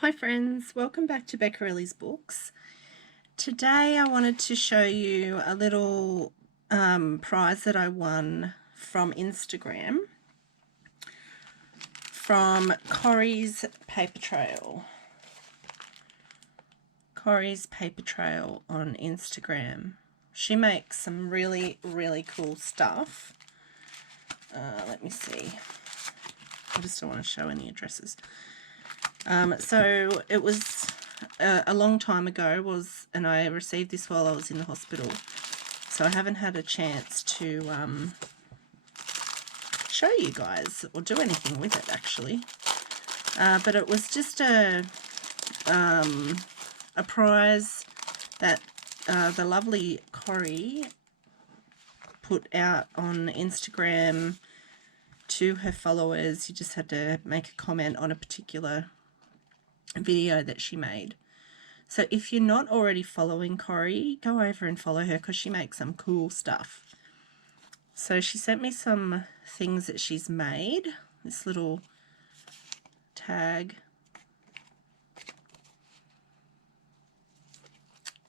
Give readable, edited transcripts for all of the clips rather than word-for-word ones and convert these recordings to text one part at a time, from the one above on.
Hi friends, welcome back to Beccarelli's Books. Today I wanted to show you a little prize that I won from Instagram from Corrie's Paper Trail. Corrie's Paper Trail on Instagram. She makes some really cool stuff. Let me see. I just don't want to show any addresses. So it was a long time ago, and I received this while I was in the hospital. So I haven't had a chance to show you guys or do anything with it actually. But it was just a prize that the lovely Corrie put out on Instagram to her followers. You just had to make a comment on a particular video that she made. So if you're not already following Corrie, go over and follow her because she makes some cool stuff. So she sent me some things that she's made. This little tag.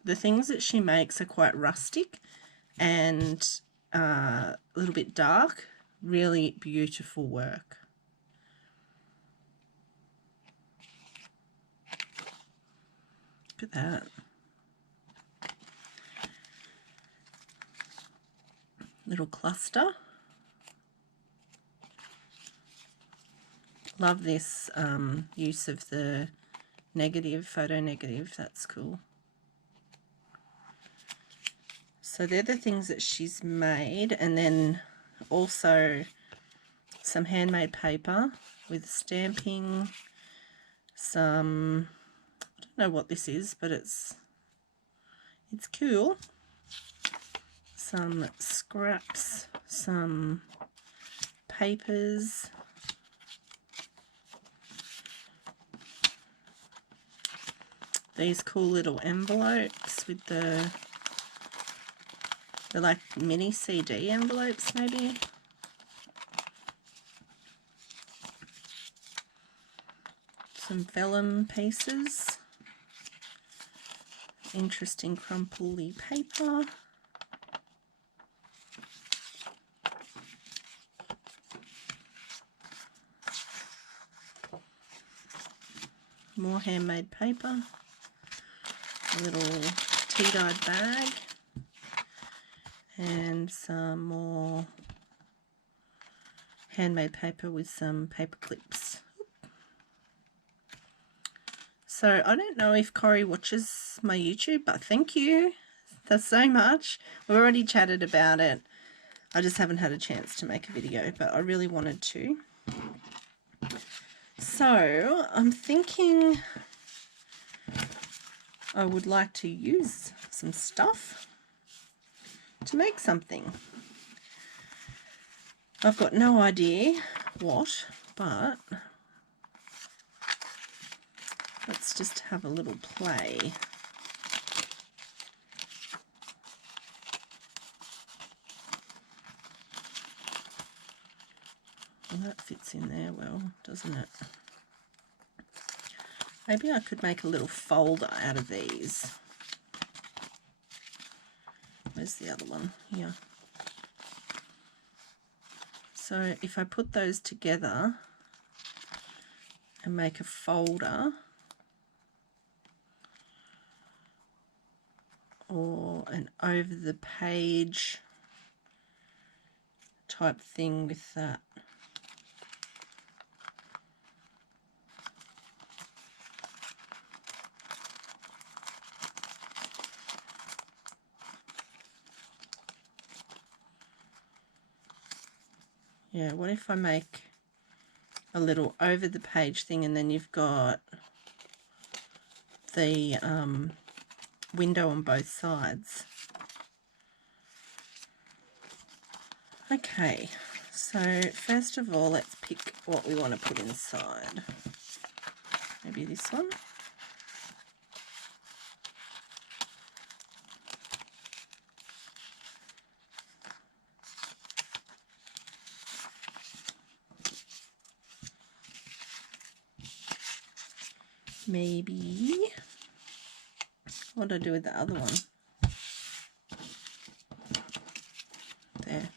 The things that she makes are quite rustic and a little bit dark. Really beautiful work. Look at that. Little cluster. Love this use of the photo negative. That's cool. So they're the things that she's made, and then also some handmade paper with stamping, some, I don't know what this is, but it's cool. Some scraps, some papers, these cool little envelopes with they're like mini CD envelopes maybe. Some vellum pieces, interesting crumply paper. More handmade paper, a little tea-dyed bag, and some more handmade paper with some paper clips. So I don't know if Corrie watches my YouTube, but thank you. That's so much. We've already chatted about it. I just haven't had a chance to make a video, but I really wanted to. So I'm thinking I would like to use some stuff to make something. I've got no idea what, but let's just have a little play. Well, that fits in there well, doesn't it? Maybe I could make a little folder out of these. Where's the other one? Here. So if I put those together and make a folder, or an over the page type thing with that. Yeah, what if I make a little over the page thing, and then you've got the window on both sides. Okay, so first of all, let's pick what we want to put inside. Maybe this one. maybe, what did I do with the other one? There.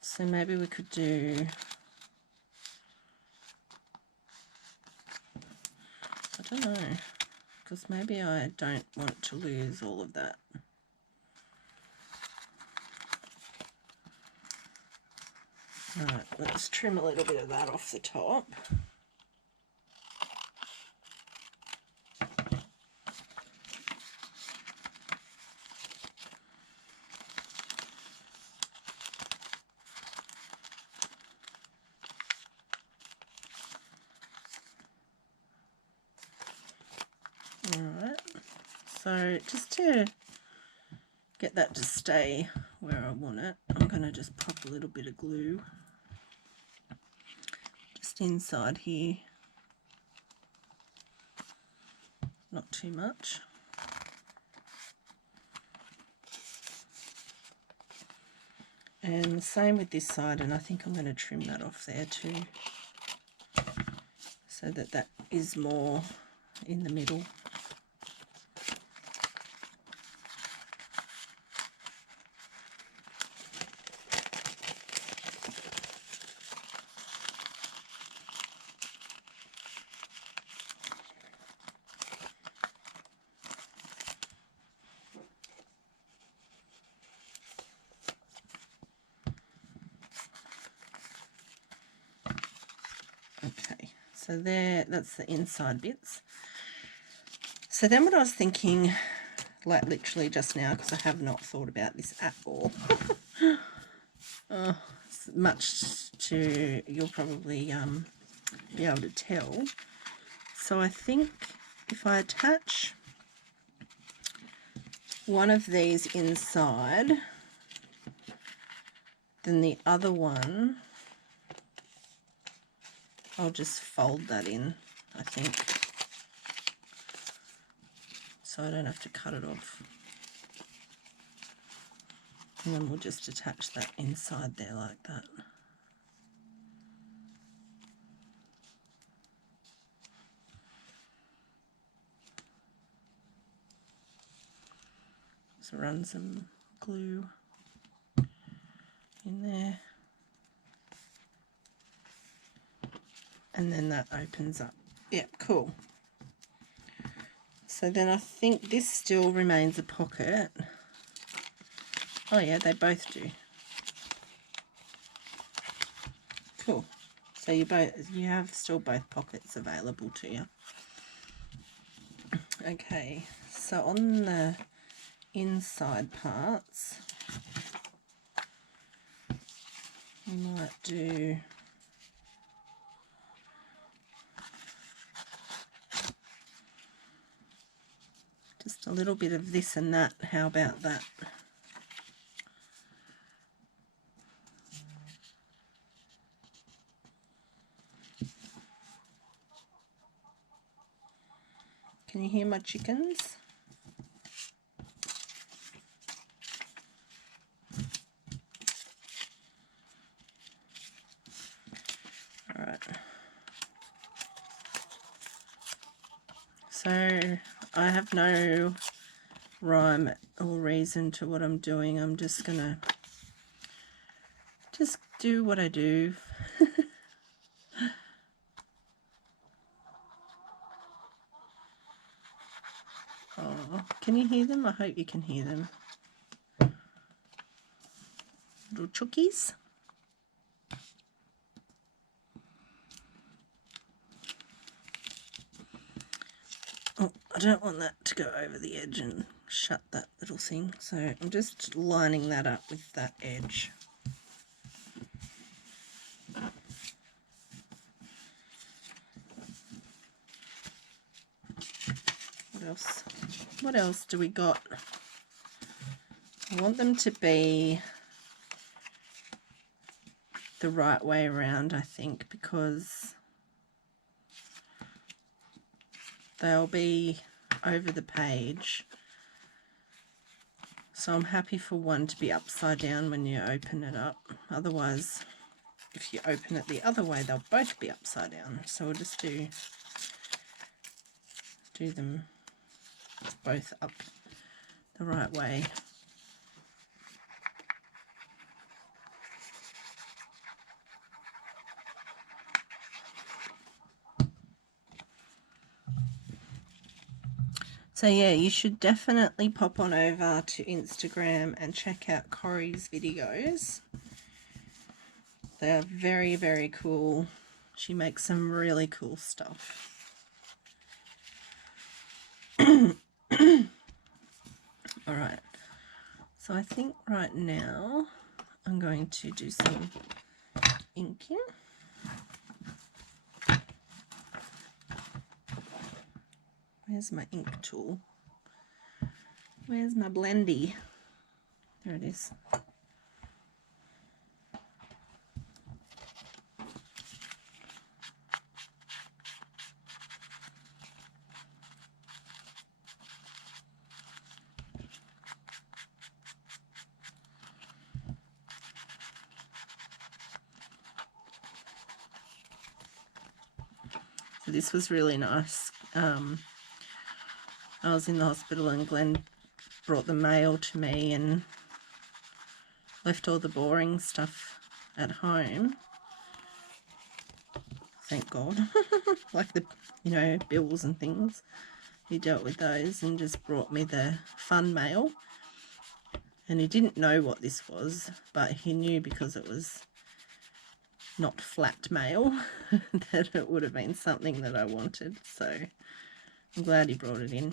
So maybe we could do, I don't know, because maybe I don't want to lose all of that. Right, let's trim a little bit of that off the top. Alright, so just to get that to stay where I want it, I'm going to just pop a little bit of glue just inside here, not too much. And the same with this side, and I think I'm going to trim that off there too, so that that is more in the middle. Okay, so there, that's the inside bits. So then what I was thinking, like literally just now, because I have not thought about this at all, much to, you'll probably be able to tell. So I think if I attach one of these inside, then the other one, I'll just fold that in, I think, so I don't have to cut it off. And then we'll just attach that inside there like that. So run some glue in there. And then that opens up. Yep, cool. So then I think this still remains a pocket. Oh yeah, they both do. Cool. So you have still both pockets available to you. Okay, so on the inside parts, we might do just a little bit of this and that. How about that? Can you hear my chickens? All right. So I have no rhyme or reason to what I'm doing. I'm just gonna do what I do. Oh, can you hear them? I hope you can hear them. Little chookies. Oh, I don't want that to go over the edge and shut that little thing, so I'm just lining that up with that edge. What else do we got? I want them to be the right way around, I think, because they'll be over the page. So I'm happy for one to be upside down when you open it up. Otherwise if you open it the other way, they'll both be upside down. So we'll just do them both up the right way. So yeah, you should definitely pop on over to Instagram and check out Corrie's videos. They are very, very cool. She makes some really cool stuff. Alright, so I think right now I'm going to do some inking. Where's my ink tool? Where's my blendy? There it is. So this was really nice. I was in the hospital and Glenn brought the mail to me and left all the boring stuff at home. Thank God. Like the, you know, bills and things. He dealt with those and just brought me the fun mail. And he didn't know what this was, but he knew because it was not flat mail that it would have been something that I wanted. So I'm glad he brought it in.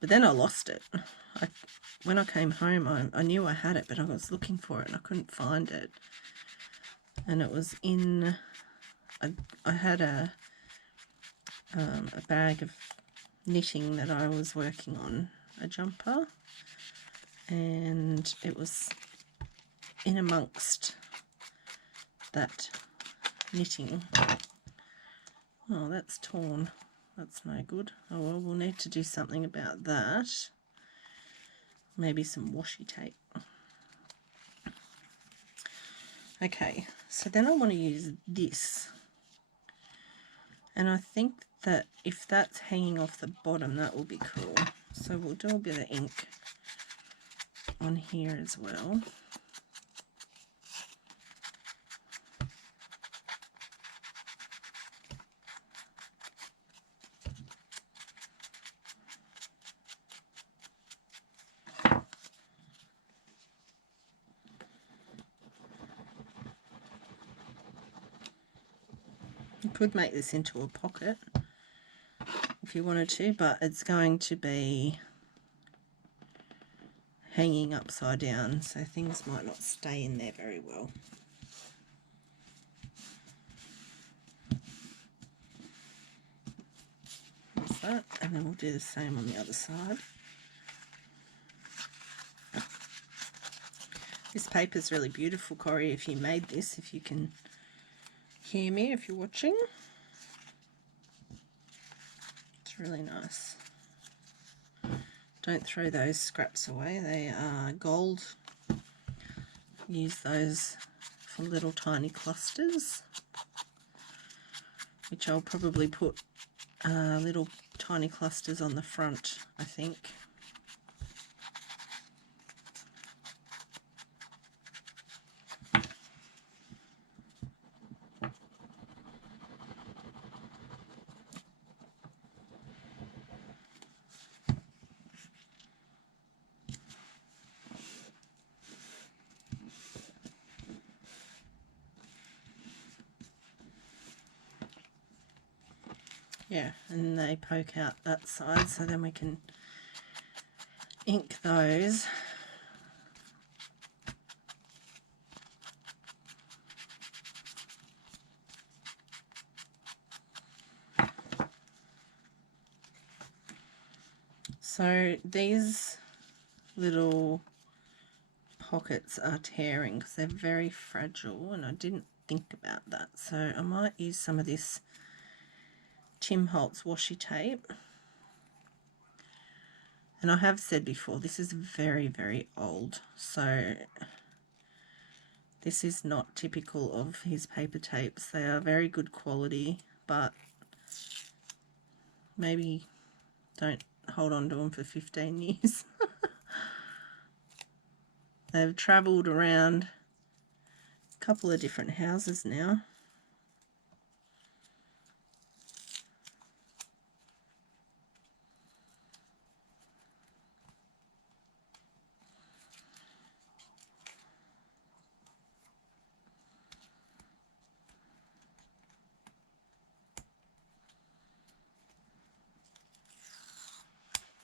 But then I lost it. When I came home, I knew I had it, but I was looking for it and I couldn't find it. And it was in, I had a bag of knitting that I was working on, a jumper, and it was in amongst that knitting. Oh, that's torn. That's no good. Oh well, we'll need to do something about that. Maybe some washi tape. Okay, so then I want to use this. And I think that if that's hanging off the bottom, that will be cool. So we'll do a bit of ink on here as well. You could make this into a pocket if you wanted to, but it's going to be hanging upside down, so things might not stay in there very well. That's that, and then we'll do the same on the other side. This paper is really beautiful, Corrie, if you made this, if you can hear me, if you're watching. It's really nice. Don't throw those scraps away, they are gold. Use those for little tiny clusters, which I'll probably put little tiny clusters on the front, I think. Yeah, and they poke out that side, so then we can ink those. So these little pockets are tearing because they're very fragile, and I didn't think about that. So I might use some of this Tim Holtz washi tape. And I have said before, this is very, very old, so This is not typical of his paper tapes. They are very good quality, but maybe don't hold on to them for 15 years. They've travelled around a couple of different houses now.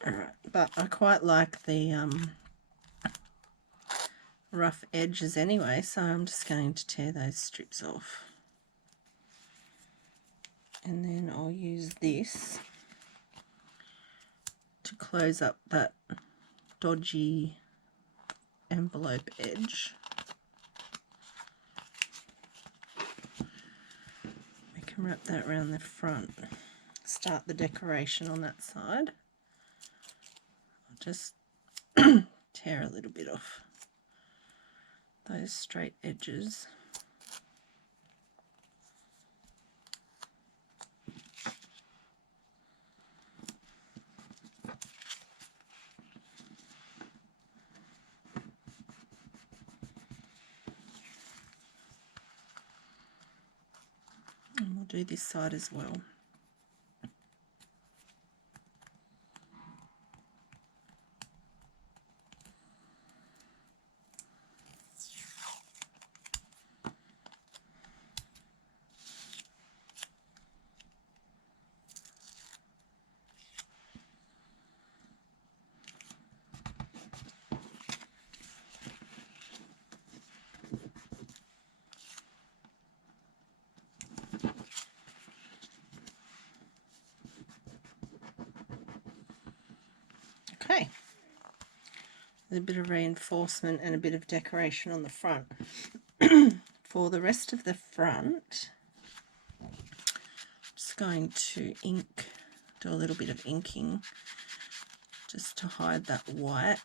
Alright, but I quite like the rough edges anyway, so I'm just going to tear those strips off. And then I'll use this to close up that dodgy envelope edge. We can wrap that around the front. Start the decoration on that side. I'll just tear a little bit off those straight edges. And we'll do this side as well. Okay, a bit of reinforcement and a bit of decoration on the front. For the rest of the front, I'm just going to do a little bit of inking just to hide that white.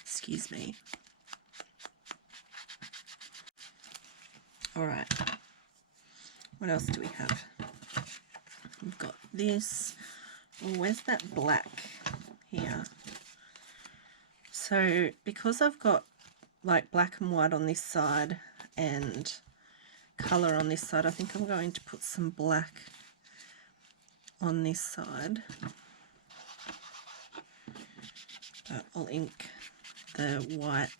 Excuse me. Alright, what else do we have? We've got this. Oh, where's that black here? So because I've got like black and white on this side and colour on this side, I think I'm going to put some black on this side. But I'll ink the white.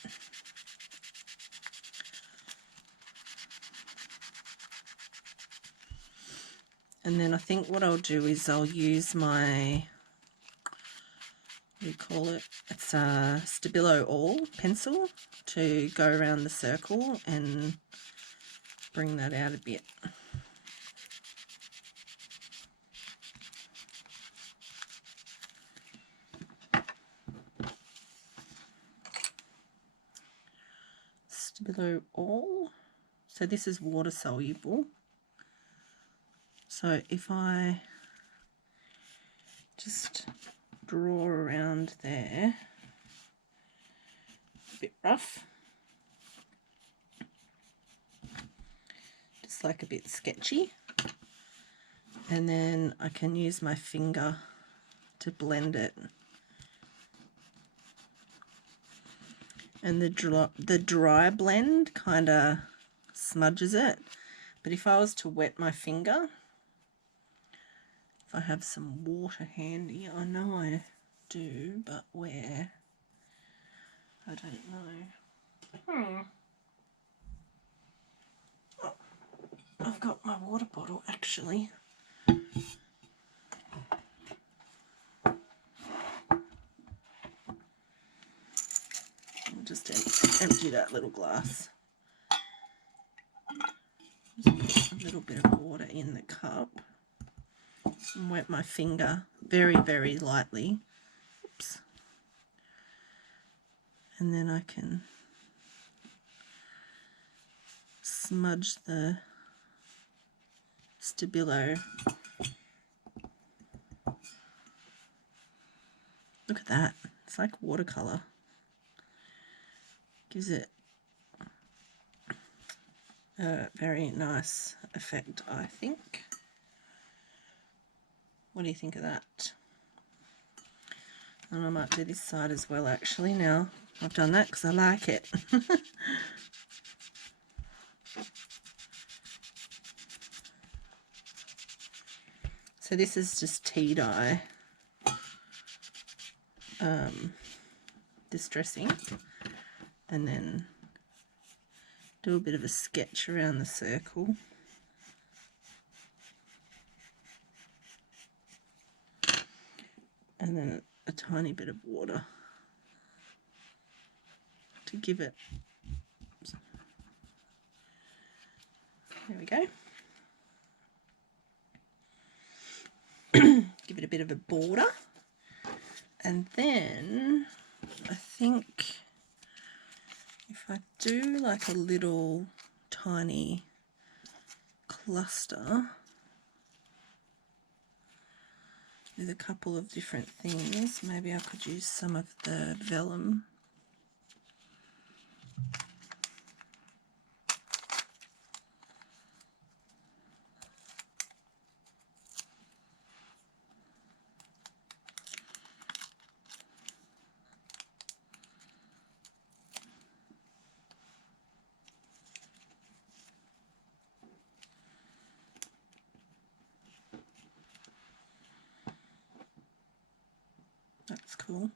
And then I think what I'll do is I'll use my, what do you call it? It's a Stabilo All pencil to go around the circle and bring that out a bit. Stabilo All. So this is water soluble. So if I just draw around there, a bit rough, just like a bit sketchy, and then I can use my finger to blend it. And the dry blend kind of smudges it, but if I was to wet my finger, if I have some water handy, I know I do, but where? I don't know. Oh, I've got my water bottle actually. I'll just empty that little glass. Just put a little bit of water in the cup. And wet my finger very, very lightly. Oops. And then I can smudge the Stabilo Look at that. It's like watercolour. Gives it a very nice effect, I think. What do you think of that? And I might do this side as well, actually, now I've done that, because I like it. So this is just tea dye distressing, and then do a bit of a sketch around the circle. And then a tiny bit of water to give it. There we go. Give it a bit of a border. And then I think if I do like a little tiny cluster with a couple of different things, maybe I could use some of the vellum. That's cool.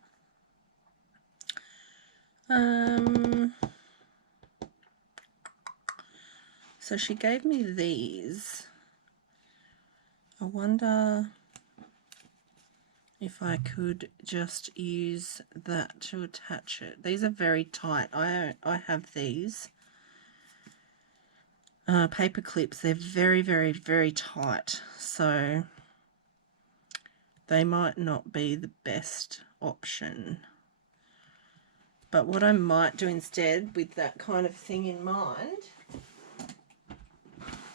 So she gave me these. I wonder if I could just use that to attach it. These are very tight. I have these paper clips. They're very, very, very tight. So they might not be the best option. But what I might do instead, with that kind of thing in mind,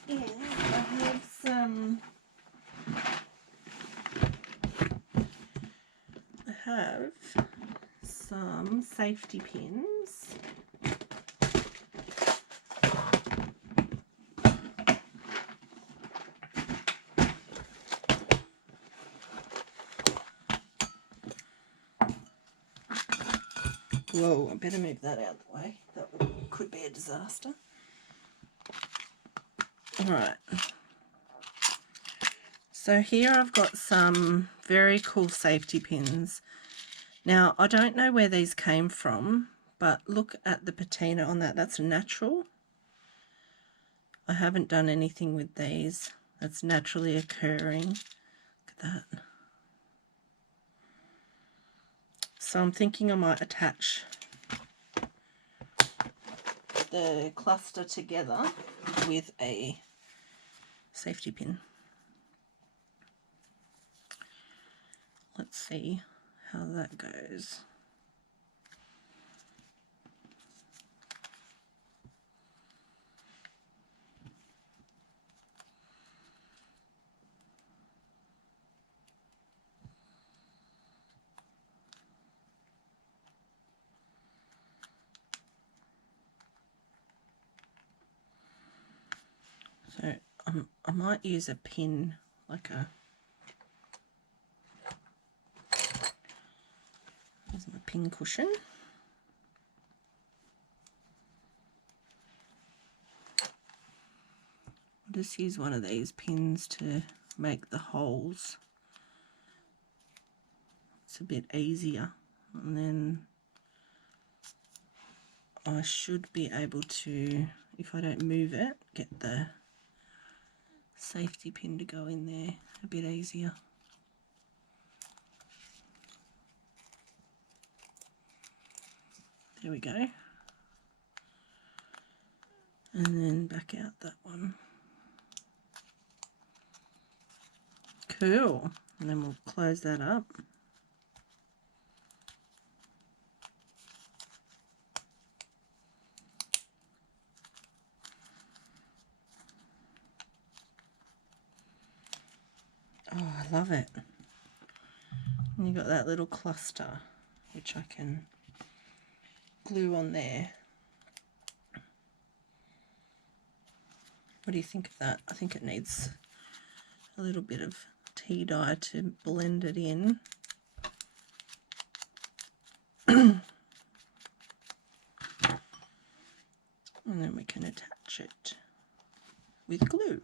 is I have some safety pins. Whoa, I better move that out of the way. That could be a disaster. Alright. So here I've got some very cool safety pins. Now, I don't know where these came from, but look at the patina on that. That's natural. I haven't done anything with these. That's naturally occurring. Look at that. So I'm thinking I might attach the cluster together with a safety pin. Let's see how that goes. So I might use a pin, like a, here's my pin cushion. I'll just use one of these pins to make the holes. It's a bit easier, and then I should be able to, if I don't move it, get the safety pin to go in there a bit easier. There we go. And then back out that one. Cool. And then we'll close that up. Oh, I love it. And you've got that little cluster, which I can glue on there. What do you think of that? I think it needs a little bit of tea dye to blend it in. And then we can attach it with glue.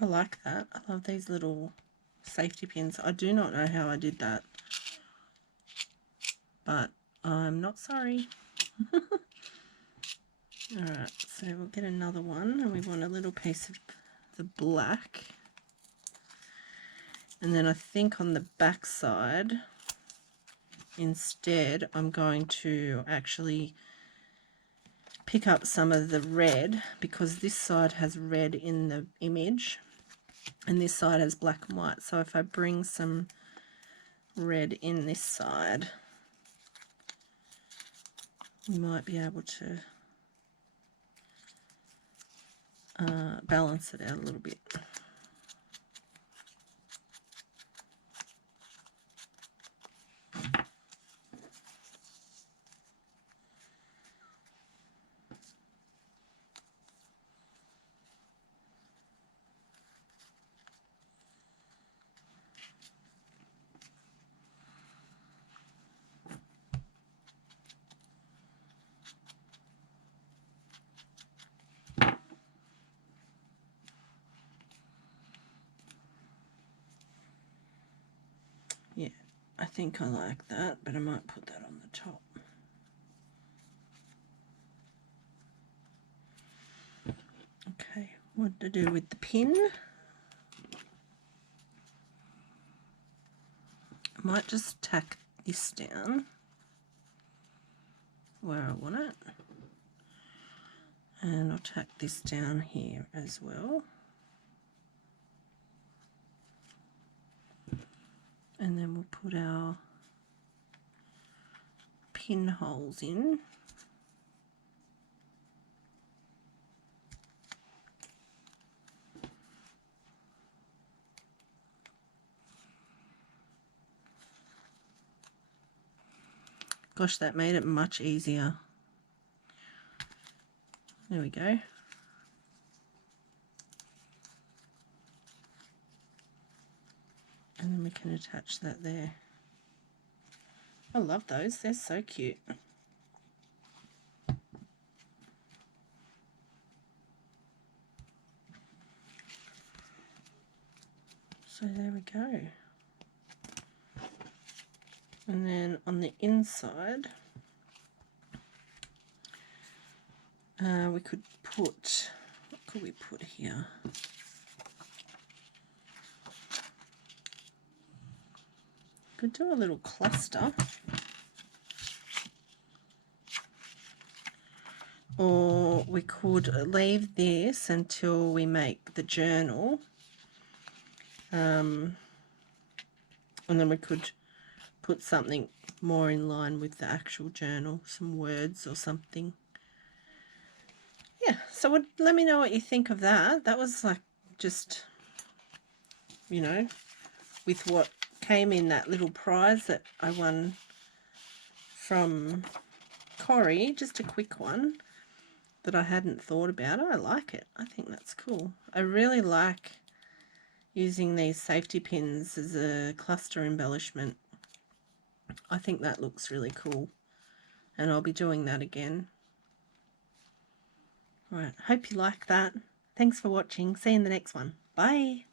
I like that. I love these little safety pins. I do not know how I did that, but I'm not sorry. Alright, so we'll get another one, and we want a little piece of the black. And then I think on the back side, instead, I'm going to actually pick up some of the red, because this side has red in the image and this side has black and white. So if I bring some red in this side, we might be able to balance it out a little bit. Yeah, I think I like that, but I might put that on the top. Okay, what to do with the pin? I might just tack this down where I want it, and I'll tack this down here as well. And then we'll put our pinholes in. Gosh, that made it much easier. There we go. And then we can attach that there. I love those, they're so cute. So there we go. And then on the inside, we could put, what could we put here? Could do a little cluster, or we could leave this until we make the journal, and then we could put something more in line with the actual journal, some words or something. Yeah, so let me know what you think of that. That was like just, you know, with what came in that little prize that I won from Corrie, just a quick one that I hadn't thought about. I like it. I think that's cool. I really like using these safety pins as a cluster embellishment. I think that looks really cool, and I'll be doing that again. Alright, hope you like that. Thanks for watching. See you in the next one. Bye.